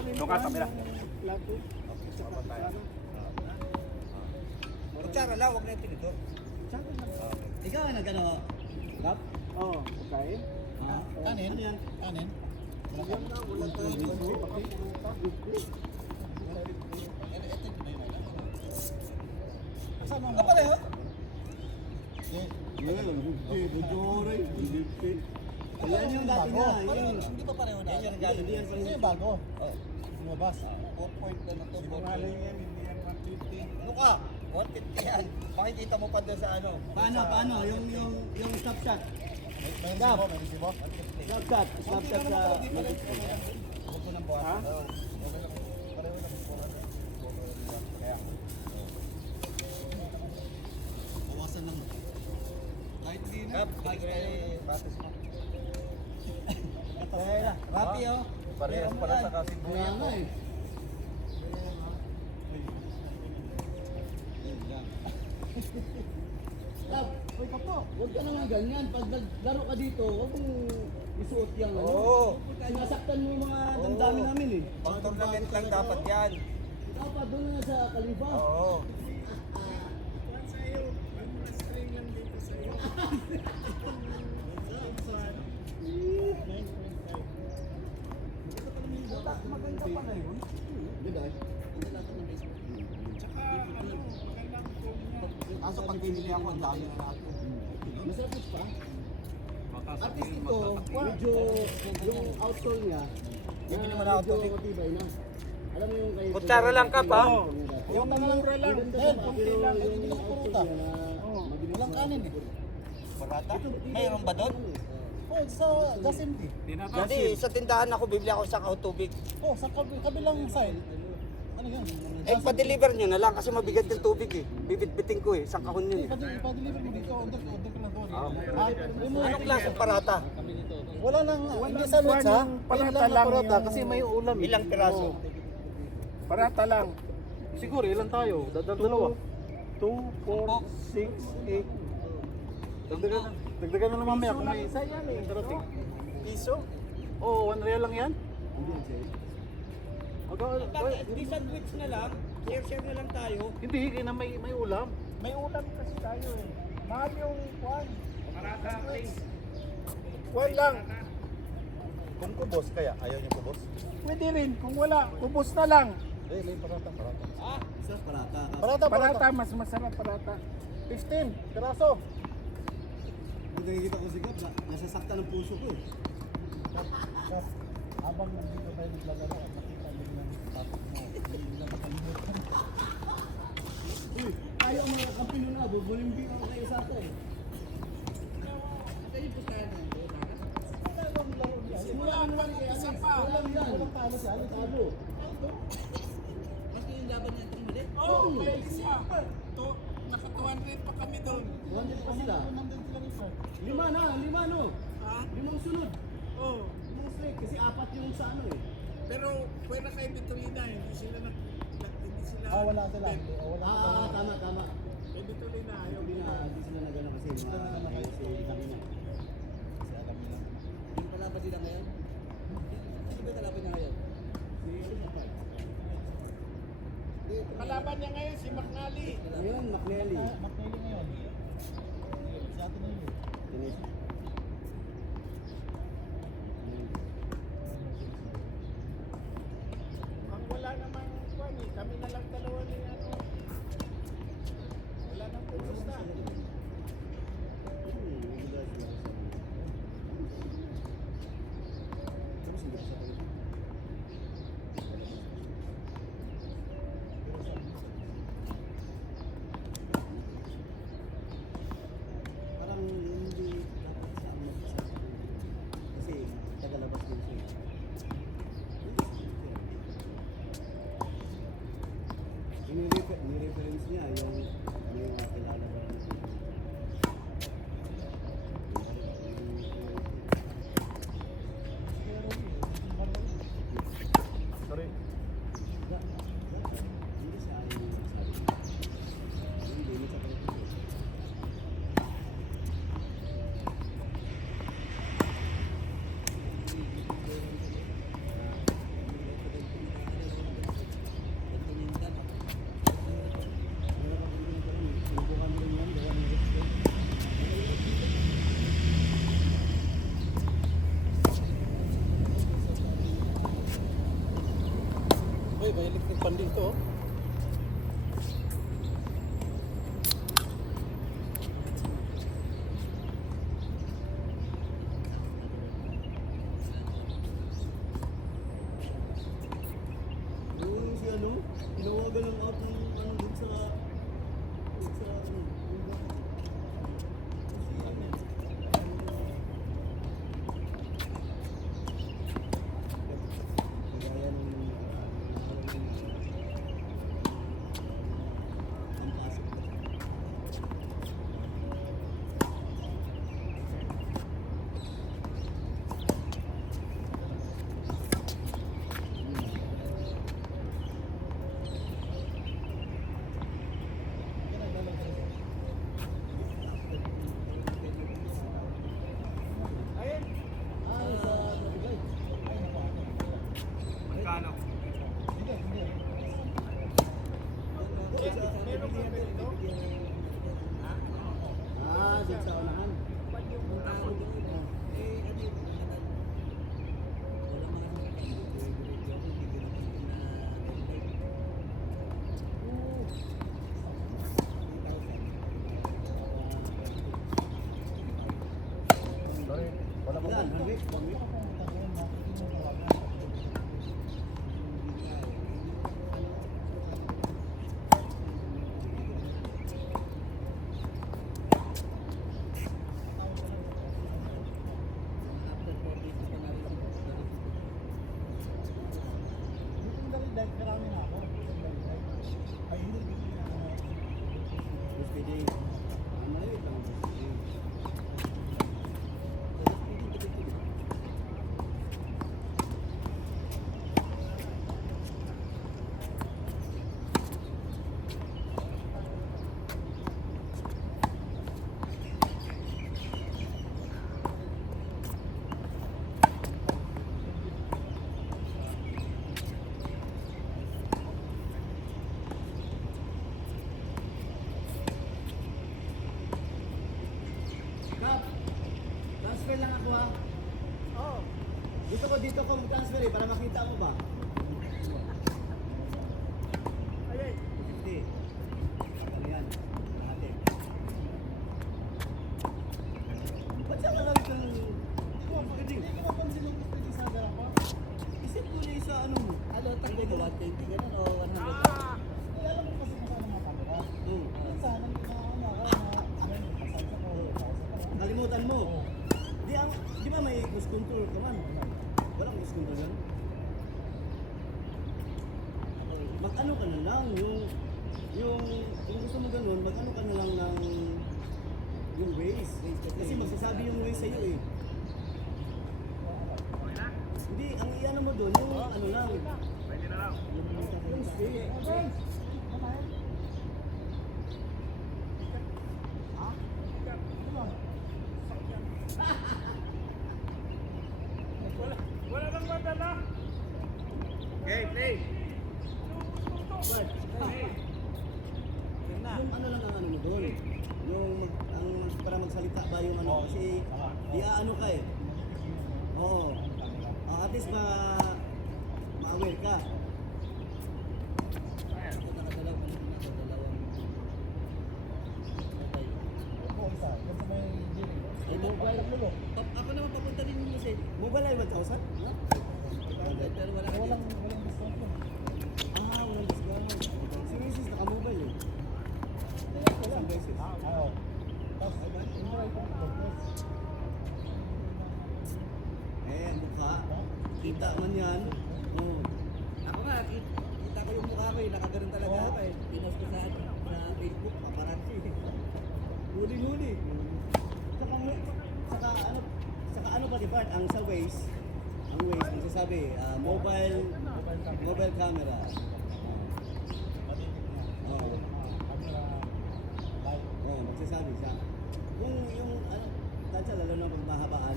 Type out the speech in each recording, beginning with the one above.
Tukas kami na. Plato. Kutsara lang, huwag na yung tinidor. Ikaw ang nagano, Gap? Oo, okay. Kanin? Ano yan? Kanin? Yan na, wala tayo. Kasama mo? Kapareho? Ayan yung dati na. Hindi pa pareho na. Hindi yung bago. Lumabas. 4 point na to. Sinungaling yan, hindi yan 150. Ano ka? 150 yan. Makikita mo pa doon sa ano. Paano? Yung stop shot. May resibo? Stop shot sa... Huwag ko ng buwan. Ha? Pareho lang. Kaya. Bawasan lang. Kahit di na. Kap, batis mo. Rapi oh. Parehas pala sa kasinbuyan ko. Lab, uy kapo, huwag ka naman ganyan. Pag naglaro ka dito, huwag mong isuot yung ano. Oo. Sinasaktan mo yung mga damdamin namin eh. Pang tournament lang dapat yan. Dapat doon na sa Kalifa. Oo. Kuwan sa'yo, ang string lang dito sa'yo. Maganda pa na yun. Di ba? Tsaka, ano, magandang form niya. Kaso pag binili ako, ang dami na natin. Masarap pa. At least ito, medyo yung outsole niya. Bibili mo na ako tubig. Matibay na. Alam mo yung kayo. Kutsara lang ka pa. Yung mura lang. Kunti lang. Hindi ko puruta. Walang kanin eh. Barata? Mayroon ba doon? Oh, sa Jacinti. Kasi sa tindahan ako, bibili ako sa tubig. Oh, sa kabilang side. Ano yun? Eh, pa-deliver nyo na lang kasi mabigat yung tubig eh. Bibit-biting ko eh. Isang kahon yun eh. Pa-deliver mo dito. Order ka lang doon. Anong klaseng parata? Wala nang, hindi sa lots ha. Parata lang yung... kasi may ulam. Ilang piraso? Parata lang. Siguro, ilan tayo? Dalawa. 2, 4, 6, 8. Dagdagan na lang mamaya kung may isa yan eh. Darating. Piso? Oo, 1 real lang yan. Di sandwich na lang. Share na lang tayo. Hindi, kaya na may ulam. May ulam kasi tayo eh. Mahal yung kwan. Parata, please. Kwan lang. Kung kubos kaya, ayaw niyo kubos? Pwede rin. Kung wala, kubos na lang. May parata. Isa parata. Parata, mas masarap parata. 15, karaso. Kung nakikita ko si Gab, nasasaktan ang puso ko. Habang nandito tayo naglalaro, makita nyo ng topic mo. Hindi na makalimutan. Uy, tayo ang mga kampiyon na, bubulimbing ako kayo sa atin. Kayo po tayo na. Simulaan pa ng isa pa. Walang yan. Walang talo siya, ano talo? Mas yung laban niya itong muli? Oo, may isa. Naka 200 pa kami doon. 100 pa sila. 5 no? Ha? 5 sunod. Oo. 5 straight, kasi 4 yung sa ano eh. Pero pwede kay Vitolina, hindi sila Wala sila. Tama. Kay Vitolina ayaw Hindi sila nagano kasi kasi kami na. Kasi alam nila. Yung kalaban nila ngayon? Sino ba kalaban niya ngayon? Kalaban niya ngayon si McNally. Ngayon, McNally. McNally ngayon. Si Ato Nilo. Ang wala namang kwan eh, kami na lang dalawa ni ano. Wala nang pupusta. Parang hindi dapat sa amin kasi tagalabas din siya. Ini-reference niya yung may kilala ba Sorry. hindi siya yung sabi. Hindi siya Ay, may electric pan dito. Oh. Yung si ano, tinawagan ng app ng ano dun sa ano, yung ba? Si ano, kagaya ng ang pasok. Ayun. Ay, sa nabigay. Ay, naku. Magkano? Hindi, hindi. Meron ka ganito? Ah, dito sa unahan. Wala pa Ilan? ba? 100? 1 week? Karami na ako. Ay, hindi. Gusto din. Ang maliit lang. Kap, transfer lang ako ha. Oo. Gusto ko dito ko mag-transfer para makita mo ba? Ayun. 50. Ano yan? Ate. Ba't siya kalawit ng... Pagkading. Hindi ko mapansin yung gusto yung saga ako. Isip ko na isa ano mo. Ano, takbo mo 120 ganun o 100? Ah! Ay, alam mo kasi kung saan ang mga camera. Hmm. Minsan, ang ano ako, massage ako, Kalimutan mo. Di ba may cruise control ka man? Walang cruise control yan? Mag-ano ka na lang, kung gusto mo ganun, mag-ano ka na lang ng yung Waze. Kasi magsasabi yung Waze sa'yo eh. Hindi, ang iano mo doon, yung ano lang. Pwede na lang. Yung stay. Wala nang madala. Okay, play. But, yung ano lang ang ano mo doon. Para magsalita ba yung ano, kasi di ano ka eh. Oo. At least ma-aware ka. Ako nakadalaw ko na sa dalawang patay. Oo, isa. Kung sa may gilid. Ay, mobile. Ako naman papunta din yung Lucid. Mobile ay 1,000? No? Pero wala ka Walang din. discount yun. Walang discount. Si Mrs. naka-mobile eh. Isang beses. Oo. Tapos, enjoy ko ito. Mukha. Kita man yan. Oo. Ako nga, kita ko yung mukha ko eh. Nakaganon talaga ako eh. Pinost ko sa Facebook, paparazzi. Huli-huli. Saka ano pa Depart, ang sa Waze, magsasabi, mobile camera. Oo. Oo, magsasabi siya. Kung yung ano, tansya lalo na pag mahabaan,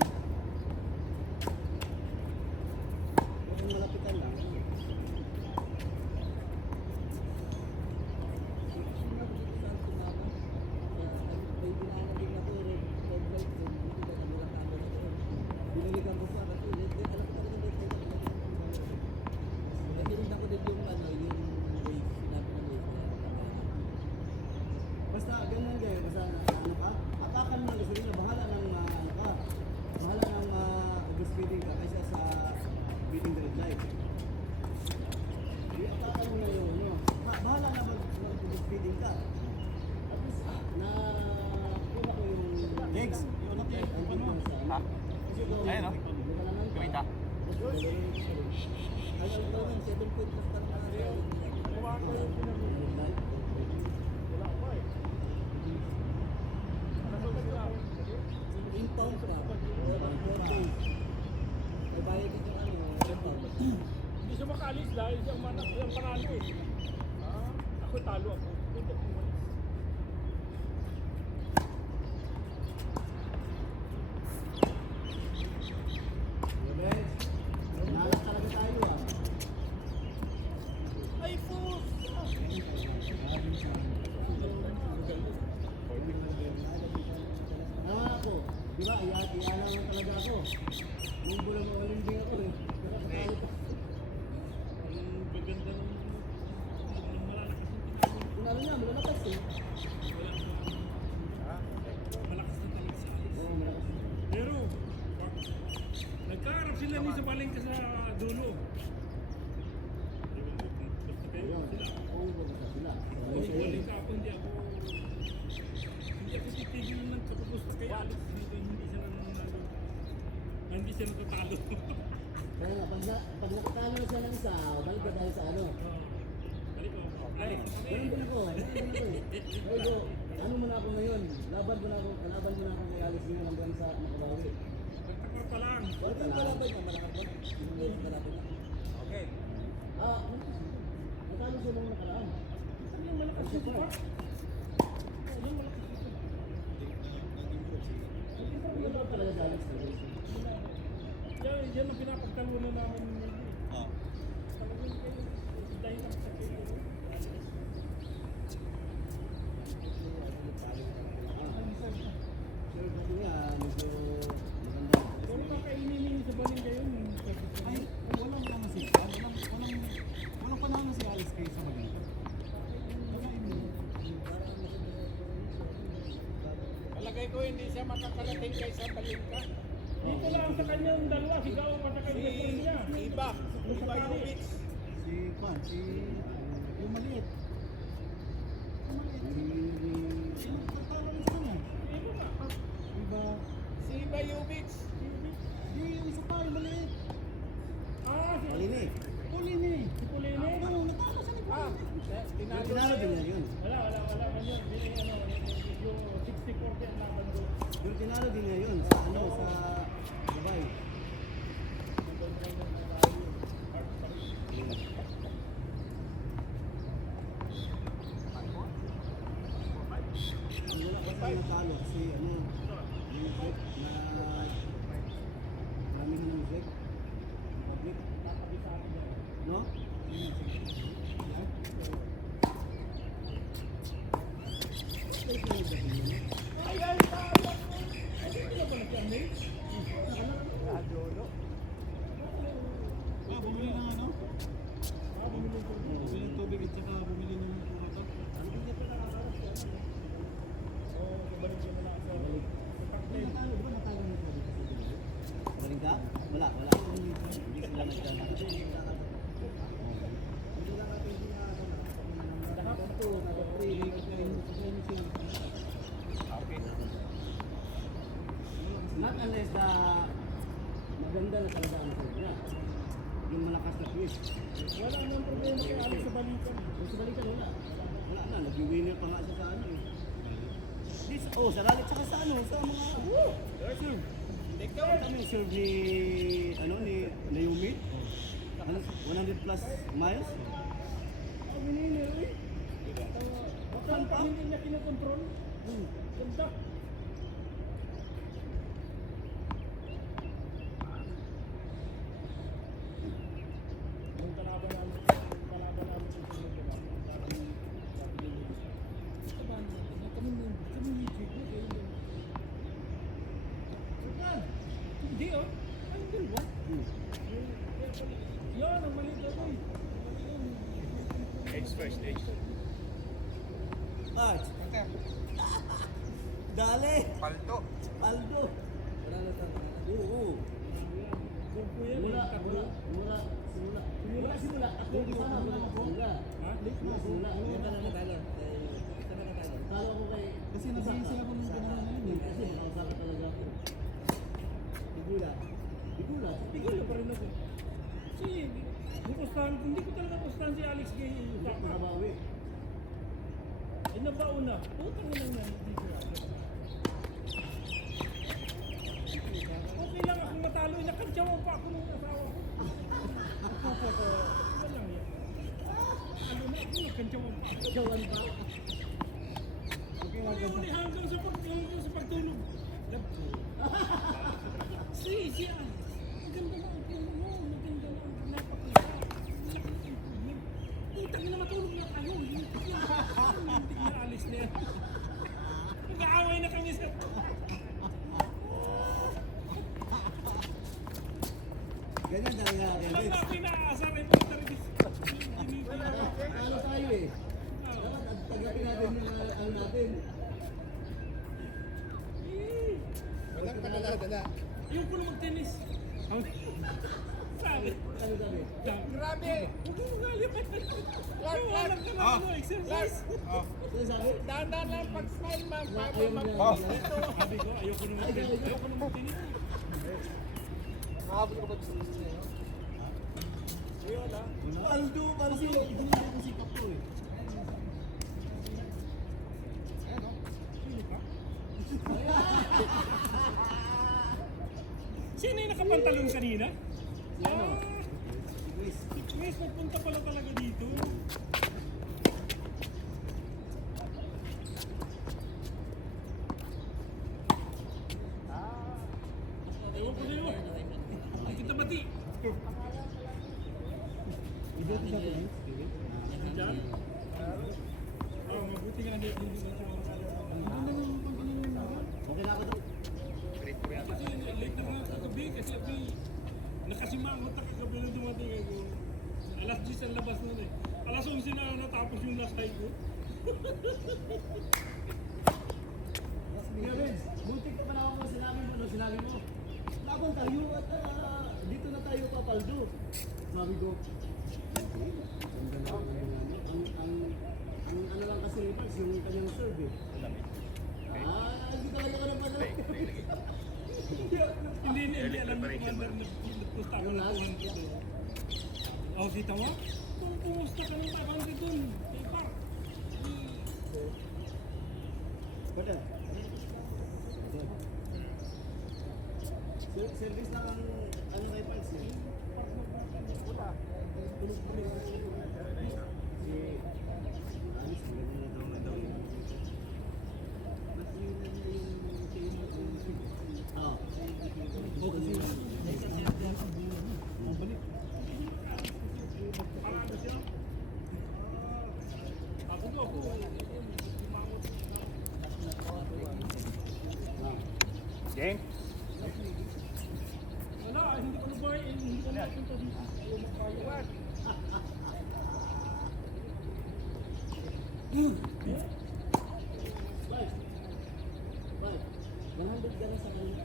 kung malapitan lang, Binalikan ko pa kasi alam ko talaga may pwede. Kasi rin ako din yung ano, 7 point plus pa naman. Kuha ko yung pinamili. Wala pa eh. Ano ba sila? In town ka. 4 days. May bayad din yung ano, in town. Hindi siya makaalis dahil siyang manak siyang panalo eh. Ako talo ako. Hindi ako umalis. Nalat talaga tayo ah. Ay po! Tama ako. Di ba, iyalan lang talaga ako. Nung bulan ng Olympic ako eh. Nakakatalo pa. Ang gaganda ng malakas Kung ano niya, malalakas eh. malakas na talaga sa alis. Oo, malakas. Pero, nagkaharap sila ni sa palengke sa dulo. Basta kayo Ayun. sila. Oo, basta sila. Kung balik ako, hindi ako titigil ng kapagusto kay Alex. Hindi siya nanalo. Hindi siya natatalo. Kaya nga, pag nakatalo na siya ng isa, balik na tayo sa ano. Balik ko. Alex, Ganun din ako. Ganun din ako eh. Medyo, ano mo na ako ngayon? Laban mo na ako kay Alice ngayon hanggang sa makabawi. nagtakar pa lang. Wala yung kalaban niya, malakas ba? Yung kalaban niya. Okay. Ah, natalo siya nung nakaraan. Ano yung malakas yung pa? Yung malakas yung pa. Ano ba talaga si Alex? Yan ang pinapagtalunan namin ni Oo. talagang kayo. Dahil lang sa kayo. Sure, sabi niya, medyo maganda. Pero kakainin sa baling kayo. Ay, walang ano si walang panahon na si Alice kayo sa maganda. Palagay ko hindi siya makakarating kay sa Balingka. Dito lang sa kanyang dalawa, sigaw pa sa kanyang niya. Iba Yubits. Si Juan, yung maliit. Yung maliit. Sino tatalo rin siya niya? Iba nga. Iba, Si Iba Yubits. yung isa pa, yung maliit. Si Malini. Pulini. Si Pulini. Oo, natalo siya ni Pulini. Tinalo din niya yun. Wala. Ganyan. Medyo 60-40 ang laban doon. Pero tinalo din niya yun sa ano, sa Dubai. Wala kasi natalo kasi ano, yung Zek na maramihan ng Zek. Public. No? Bumili ng ano? Bumili ng tubig at saka bumili ng puro. Galing ka? Wala. Hindi sila nagdala. Not unless na maganda na talaga ang side niya. Yung malakas na twist. Wala nang problema kay Alex sa balikan. Kung sa balikan wala. Wala na, nag-winner pa nga siya sa ano eh. Sa rally tsaka sa ano, sa mga kami yung serve ni Naomi. 100 plus miles. Winner eh. Bakit pa hindi niya kinokontrol? Ganda. Yung kalaban namin sa sunod na lang. Kami ni Jake na kayo yun. Hindi oh. Ang dalawa. Yan, ang maliit ako eh. Arch. Dali. Palto. Aldo. Wala na sa Oo. Simula. Ako di sana wala simula. Ha? Simula. Yung ka na natalo. Isa ka natalo. Talo ko kay Kasi nag-iisi ako ng gano'n na yun. kasi nakasaka talaga ako. Digula. Tigil na pa rin ako. Kasi Hindi ko talaga pustahan si Alex kay Saka. Nakabawi. Ay, nabaon na. Putang ina na, hindi ko alam. Okay lang akong matalo. Nakantsawan pa ako ng asawa ko. Ano lang yan. Ano na ako, nakantsawan pa ako. Jawan pa. Okay, Hindi, hanggang sa pagtulog. Love ko. Si Alex. Maganda na ang puno mo. Maganda na ang napakita. Putang ina, matulog na kayo. Hindi na alis na yan. Nag-aaway na kami sa... Ganyan talaga, Alam Kevin. na ako inaasar ay pagtarin. Ano tayo eh? Dapat at tagapin natin yung ano natin. Walang padala-dala. Ayoko na mag-tennis. Sabi. Ano sabi? Grabe! Huwag mo galit. Alam ka na ano, exercise. Ano sabi? Dahan-dahan lang pag-smile, ma'am. Bago Ayaw mag- niya. Dito. Sabi ko, ayoko na mag-tennis. Ayoko na mag-tennis. Nakahabol ka ba gusto niya? Ayun ah. Paldo, kasi hindi na ako sikap ko eh. Sino ka? Sino yung nakapantalong kanina? Ano? Ah, Chris. si Chris, nagpunta pala talaga dito. Ewan ko sa'yo. Hindi kita bati. Hindi ito sa atin. Diyan? Mabuti nga hindi na siya Okay na ako to. kasi late na nga kagabi kasi abi nakasimangot na kagabi na dumating ako. Alas 10 ang labas nun eh. Alas 11 na ako natapos yung last night ko. Kevin, butik ka pa na ako sinabi mo, no? Sinabi mo, laban tayo at dito na tayo papaldo. Sabi ko, okay, ganda na ang ano lang kasi Rippers, yung kanyang serve eh. Hindi talaga ka ng padala. Hindi alam ni Commander na pusta ko na 200. Oh, kita mo? Kung pumusta ka ng 500 dun, kay Park. Padala. Service lang ang ano kay Parks eh. Wala. Si Anis, maganda na daw yun. Oo. Oo, kasi Parada siya. Ako do ako. Game? Wala, hindi ko na ba, hindi ko na punta dito. Ayaw magkaya. Bye. Bye. 100 ka na sa kanila.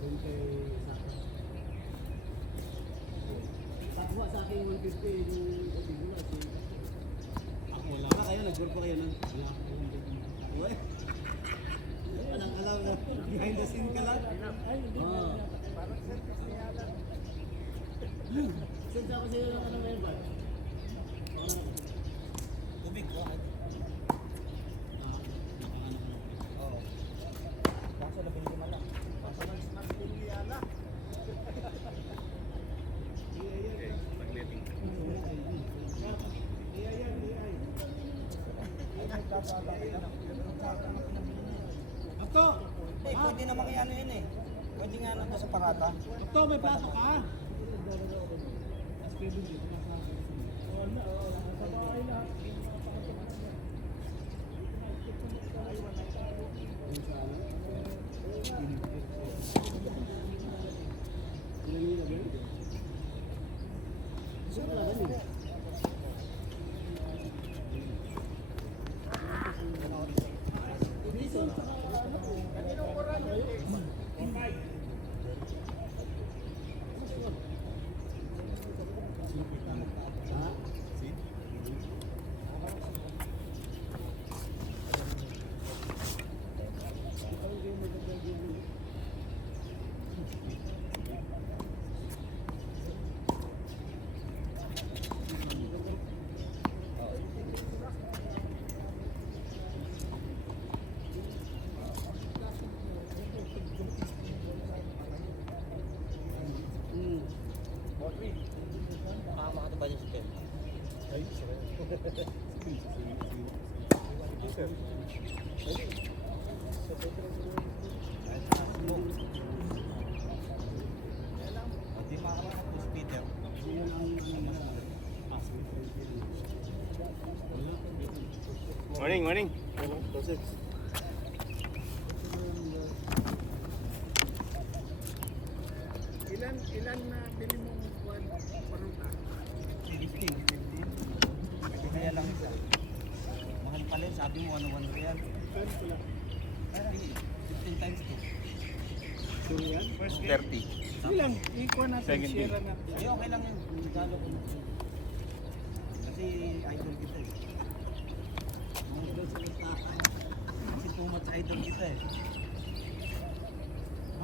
Doon kay Saka. Pakuha sa akin 150 yung katigula. Ako wala. Kayo, nag-work pa kayo nun? Wala. Uy. Anong alam na behind the scene ka lang? Oo. Sensya ko sa'yo ng ano ngayon ba? Tubig ko. Oo. Kaso labing lima lang. Ato! Eh, pwede naman kaya ano yun eh. Pwede nga nandun sa parata. Ato, may plato ka! Makakita ba niya si Ken? Ay, sarap. Hindi makakita si Peter. Yan ang Morning, morning. Ilan na bili mong kwan paruta? 15. Kaya lang isa. Mahal pala yun. Sabi mo, 1 real. Kano pala? Ay, 15 times 2. So yan? 30. Ilan? Ikuha natin, 70. share natin. Ay, okay lang yun. Regalo ko na. Kasi idol kita eh. Kasi too much idol kita eh.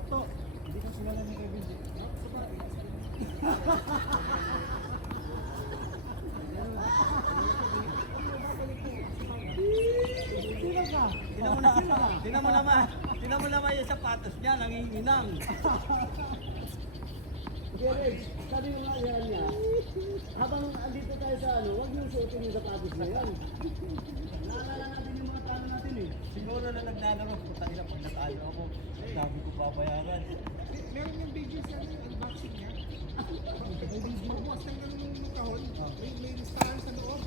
Ato, hindi ka sinala ni Kevin. Sino ka? Tinan mo naman yung sapatos niya, nanginginang. Gerard, sabi mo nga yan niya, habang andito tayo sa ano, huwag niyong suotin yung sapatos na yan. Naalala natin yung mga talo natin eh. Siguro na naglalaro, putang ina pag natalo ako, sabi ko papayaran. Meron yung video sa unboxing niya. Magbukas ng ganun kahon. May listahan sa loob.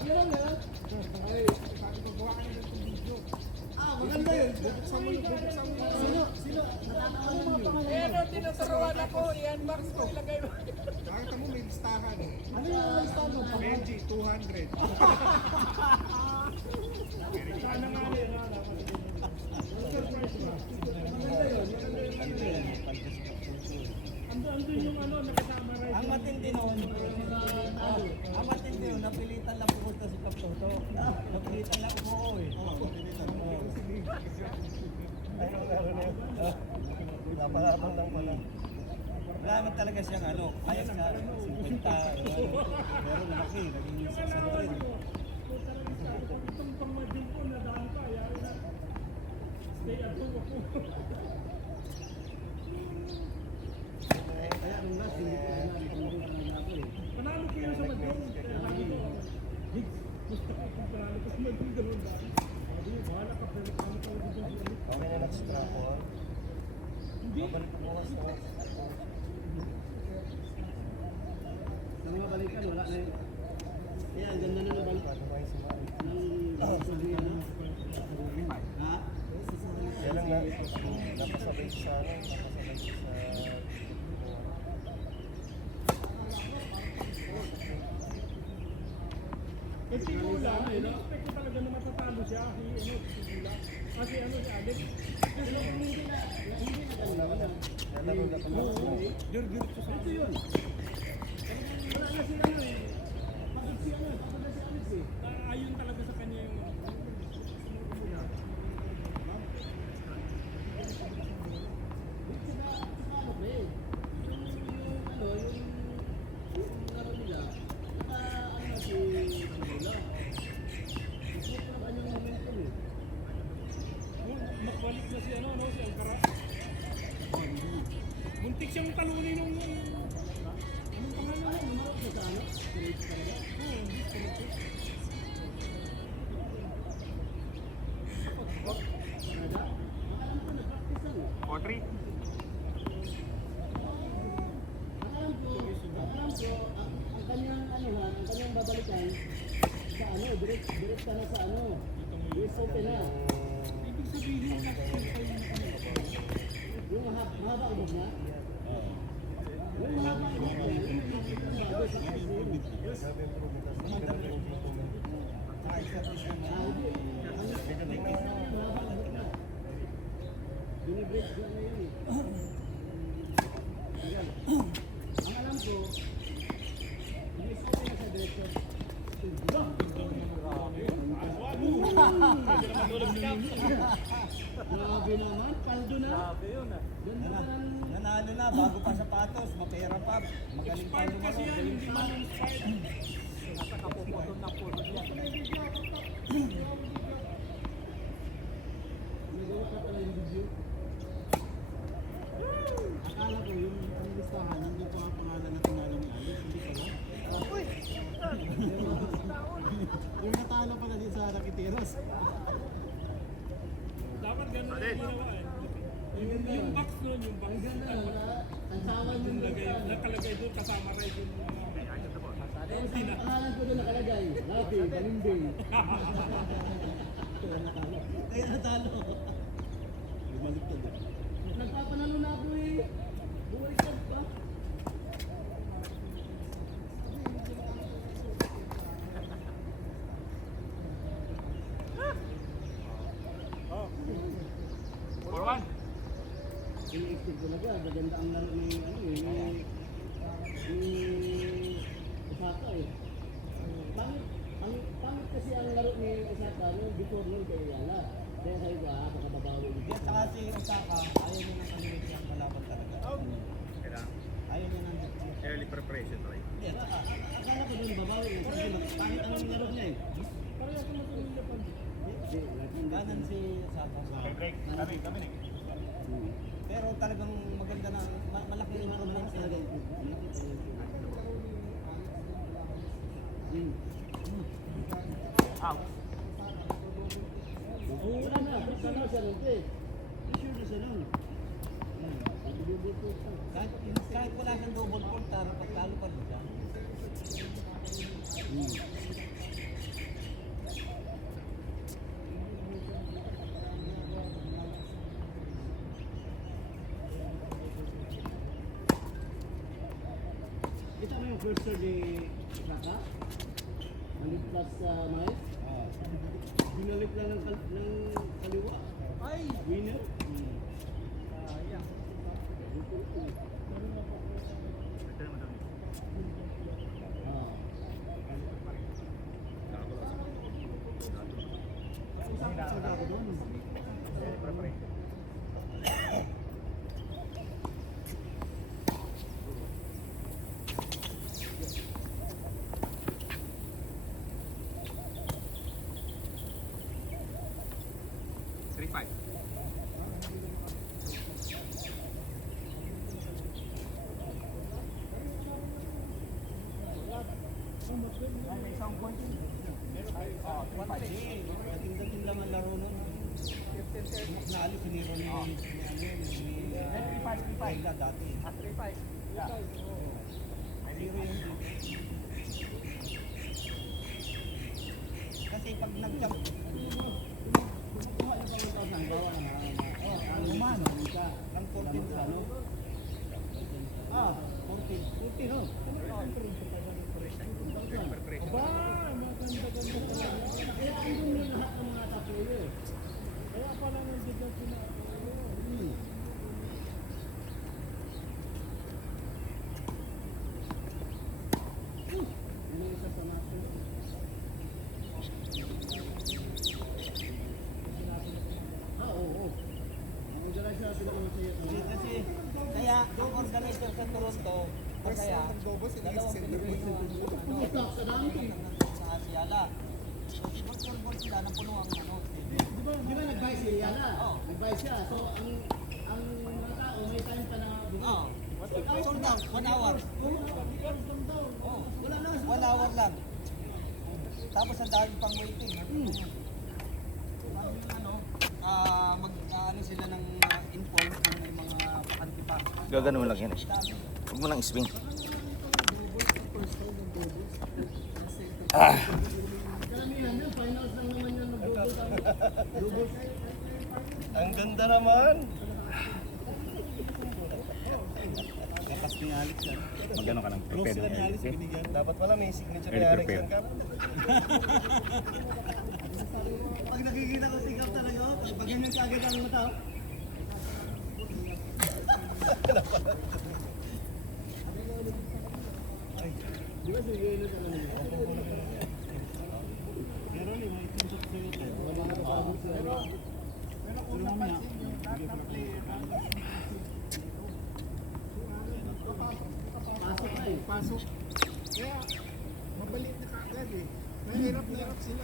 Meron na? Ay, sabi ko, gawa ka na ng video. Maganda yun. Bubuksan mo yun. Sino? Natatawa naman yun. Pero tinuturuan ako, i-unbox ko, ilagay mo. Nakita mo, may listahan. Ano yung listahan mo? Benji, 200. Ano nga yun? Andun yung ano, nakasama rin. Ang matindi noon, napilitan lang pumunta si Kaptoto. Napilitan lang umuo eh. Ayun, meron na yun. Napalabang lang pala. Wala naman talaga siyang ano, kaya sa 50, meron laki, naging 600. Itong pang-madyo ko, nadaan ka, ayaw na. Stay at home ako. Kaya nung last, hindi ko na ako eh. Panalo ko yun sa madyo. Kaya sabi ko, Higgs, gusto ko kung panalo ko sa madyo, gano'n dami. Sabi ko, bahala ka, pero paano ka ulit doon ulit? Kami na nag-stra ko ha. Hindi. Babalik ko bukas na. Sa mga balikan, wala na yun. Kaya ang ganda na nabalik. Ng sabi ano? Ha? Yan lang na, napasabay sa ano, Eh, Sigula, in-expect ko talaga na matatalo siya. Si Sigula. Kasi ano si Alex. Pero hindi na ganun. nalaro na pala. Ito yun. Wala na si ano eh. Bakit si ano? Bakit na si Alex eh? Ayon talaga sa kanya yung... Magbalik na si ano, no? Si Alcaraz. Muntik siyang talunin nung... Anong pangalan mo? Potri? Ang kanyang babalikan sa ano, direct ka na sa ano. US Open na. Ibig sabihin na Yung mahaba ubog na. Yung mahaba ubog na. Yung bago sa Binibreak siya na yun eh. Ayan. Ang alam ko, US Open na sa diretso. Grabe naman, kaldo na. Grabe yun ah. Nanalo na, bago pa sapatos, mapera pa, magaling pa expired kasi yan, hindi man expired. Nagawa ka pala yung video. Akala ko yung listahan, Keros. Dapat ganun ang ginawa eh. Yung box nun, yung box. Ang ganda, ang sama Yung yung nakalagay doon kasama rin yung ang pangalan ko doon nakalagay. Lapi, Balimbing. Kaya natalo. Bumaliktad eh. Nagpapanalo na ako eh. Bumaliktad pa. Forward. I-expect talaga, maganda ang laro ni Osaka eh. Pangit kasi ang laro ni Osaka nung before nun kay Yala. Kaya sabi ko, baka Yan, saka si Osaka, ayaw niya ng kalimutan siyang kalaban talaga. Kailangan. Ayaw niya ng Early preparation tayo. Yes, akala ko nun babawi eh. Kasi pangit ang laro niya eh. Parang ako matulog na pa. kanan si Osaka. Break. Kami rin. Pero talagang maganda na, malaki yung improvement talaga. Out. Wala na, sana siya nun eh. Sure na siya nun. Kahit wala siyang double port, pagkalo pa rin siya. Kita mo yung first serve ni Osaka? 100 plus miles? Binalik lang ng kaliwa. Ay! Winner? Sayang. Five. Dating lang ang laro nun. Nalo si Nero ni Ayla dati. 3-5. Zero yung kasi pag nag-jump, umano ng 14 sa ano? 14 no? Aba, maganda-ganda na. Kaya andun yung lahat ng mga tapulo eh. Kaya pala nandiyan sila. Yun ang isa sa natin. Oo. Ang organizer sila kung sa'yo. Kasi kaya ang organizer sa Toronto masaya. Dalawang Pilipino Pumunta sa dami. sa Asiala. Sponsor sila ng puno ang ano. Di ba nag-buy si Yala? Oo. Nag-buy siya. So ang mga tao may time pa na Oh. Sold out, 1 hour. Oh. wala na. 1 hour lang. Tapos ang dami pang waiting. Ano, ano sila ng inform kung may mga pakanti pa. Gagano lang yan eh. Huwag mo lang swing. Karamihan yun, finals lang naman yun ng double. Ang ganda naman. Lakas ni Alex yan. Magano ka ng Close prepare sila ni ng Alex early. binigyan. Dapat pala may signature Early ni Alex prepare. yan kap. Pag nakikita ko si Kap talaga, pag ganyan kagad ang mata. Di ba si Yelo ka lang niya? Pero may contact sa ito. Pero kung napansin nyo, lahat ng player Pasok na eh. pasok. Kaya, mabalik na kaagad eh. Mahirap sila